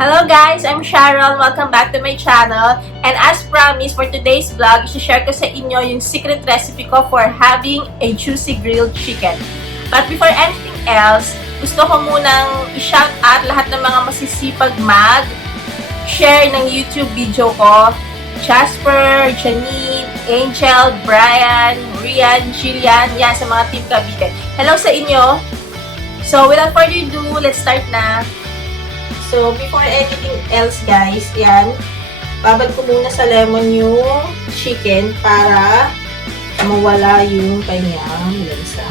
Hello guys, I'm Sharon. Welcome back to my channel. And as promised, for today's vlog, i-share ko sa inyo yung secret recipe ko for having a juicy grilled chicken. But before anything else, gusto ko munang i-shout out lahat ng mga masisipag mag-share ng YouTube video ko. Jasper, Janine, Angel, Brian, Rian, Jillian, yan sa mga team Cavite. Hello sa inyo! So without further ado, let's start na. So, before anything else guys, yan, babad ko muna sa lemon yung chicken para mawala yung kanyang lansa.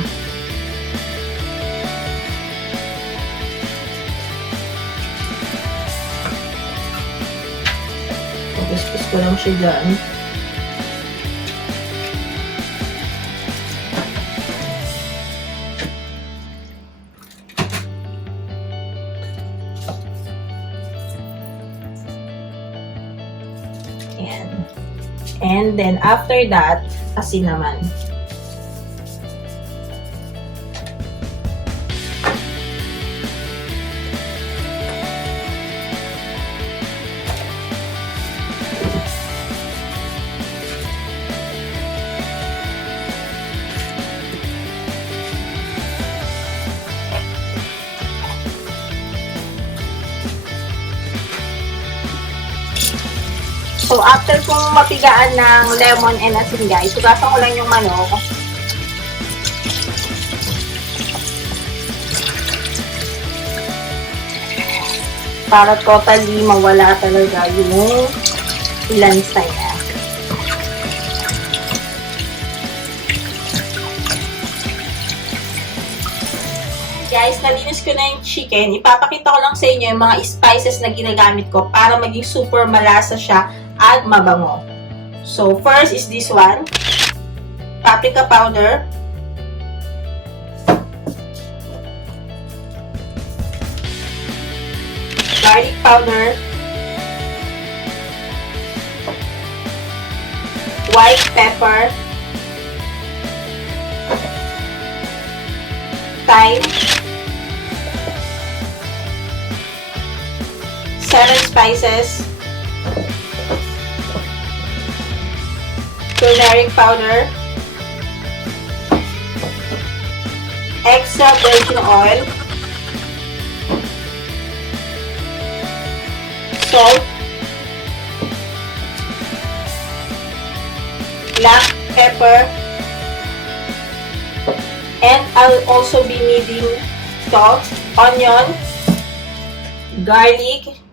Tapos ko lang siya dyan. And then, after that, asin naman. So, after kong mapigaan ng lemon and asin guys, sugasan ko lang yung manok. Para totally mawala talaga yung lansa niya. Guys, nalinis ko na yung chicken. Ipapakita ko lang sa inyo yung mga spices na ginagamit ko para maging super malasa siya at mabango. So, first is this one. Paprika powder. Garlic powder. White pepper. Thyme. 7 spices. Turmeric powder, extra virgin oil, salt, black pepper, and I'll also be needing salt, onion, garlic,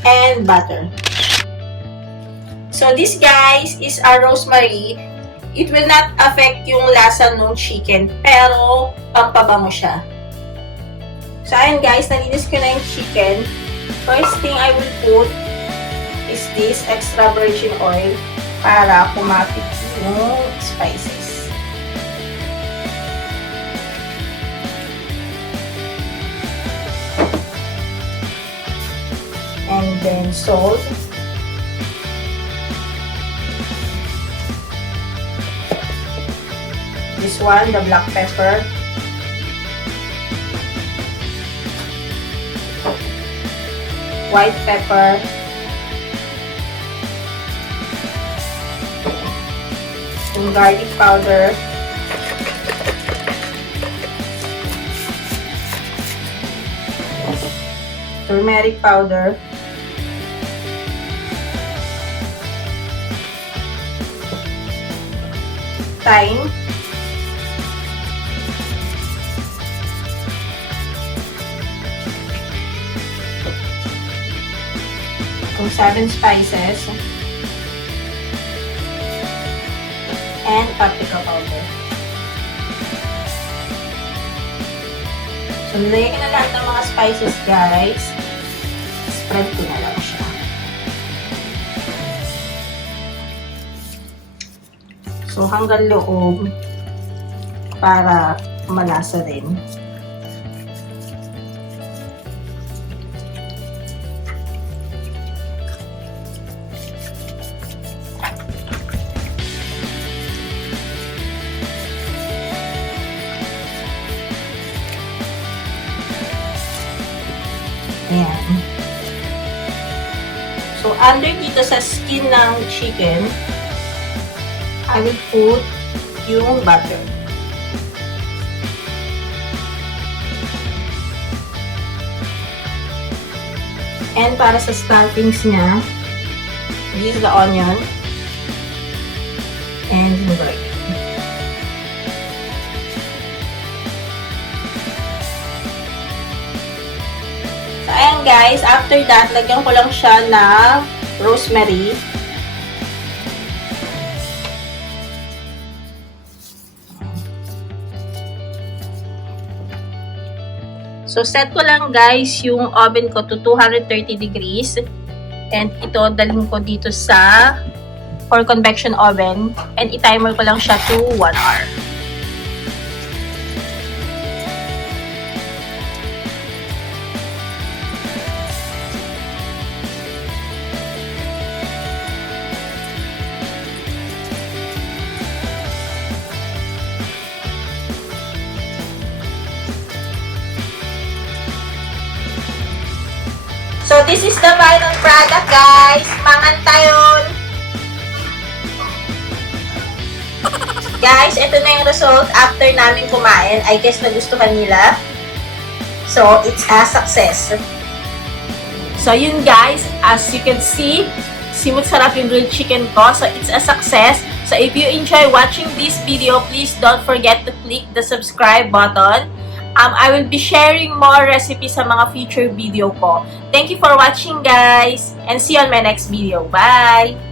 and butter. So, this guys is a rosemary. It will not affect yung lasa ng chicken, pero pampabango siya. So, ayan guys, nalinis ko na yung chicken. First thing I will put is this extra virgin oil para kumapit yung spices. And then salt. This one, the black pepper. White pepper. Some garlic powder. Turmeric powder. Thyme. Kung 7 spices, and paprika powder. So, nilagay ko na lahat ng mga spices, guys. Spread ko na lang siya. So, hanggang loob para malasa rin. Ayan. So, under dito sa skin ng chicken, I will put yung butter. And para sa stuffings niya, this is the onion and garlic. So, ayan guys, after that, lagyan ko lang siya ng rosemary. So, set ko lang guys yung oven ko to 230 degrees. And ito, dalhin ko dito sa for convection oven. And i-timer ko lang siya to 1 hour. So, this is the final product, guys. Mangan tayo. Guys, ito na yung result after namin kumain. I guess nagustuhan nila. So, it's a success. So, yun guys. As you can see, simut sarap yung grilled chicken ko. So, it's a success. So, if you enjoy watching this video, please don't forget to click the subscribe button. I will be sharing more recipes sa mga future video ko. Thank you for watching guys and see you on my next video. Bye!